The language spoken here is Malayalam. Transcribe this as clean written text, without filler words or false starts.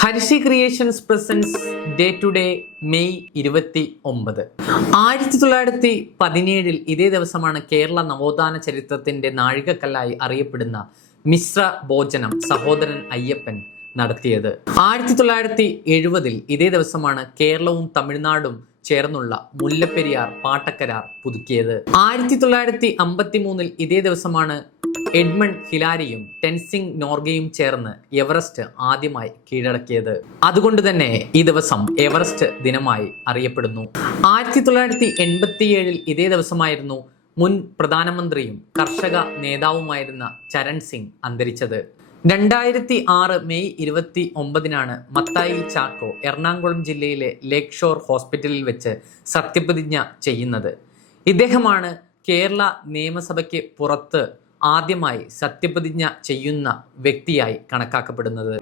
Harisree creations presents day to day May 29. 1917 ഇതേ ദിവസമാണ് കേരള നവോത്ഥാന ചരിത്രത്തിന്റെ നാഴികക്കല്ലായി അറിയപ്പെടുന്ന മിശ്ര ഭോജനം സഹോദരൻ അയ്യപ്പൻ നടത്തിയത്. 1970 ഇതേ ദിവസമാണ് കേരളവും തമിഴ്നാടും ചേർന്നുള്ള മുല്ലപ്പെരിയാർ പാട്ടക്കരാർ പുതുക്കിയത്. 1953 ഇതേ ദിവസമാണ് എഡ്മണ്ട് ഹിലാരിയും ടെൻസിംഗ് നോർഗയും ചേർന്ന് എവറസ്റ്റ് ആദ്യമായി കീഴടക്കിയത്. അതുകൊണ്ട് തന്നെ ഈ ദിവസം എവറസ്റ്റ് ദിനമായി അറിയപ്പെടുന്നു. 1987 ഇതേ ദിവസമായിരുന്നു മുൻ പ്രധാനമന്ത്രിയും കർഷക നേതാവുമായിരുന്ന ചരൺ സിംഗ് അന്തരിച്ചത്. 2006 മെയ് 29 മത്തായി ചാക്കോ എറണാകുളം ജില്ലയിലെ ലേക്ക് ഷോർ ഹോസ്പിറ്റലിൽ വെച്ച് സത്യപ്രതിജ്ഞ ചെയ്യുന്നത്. ഇദ്ദേഹമാണ് കേരള നിയമസഭയ്ക്ക് പുറത്ത് ആദ്യമായി സത്യപ്രതിജ്ഞ ചെയ്യുന്ന വ്യക്തിയായി കണക്കാക്കപ്പെടുന്നത്.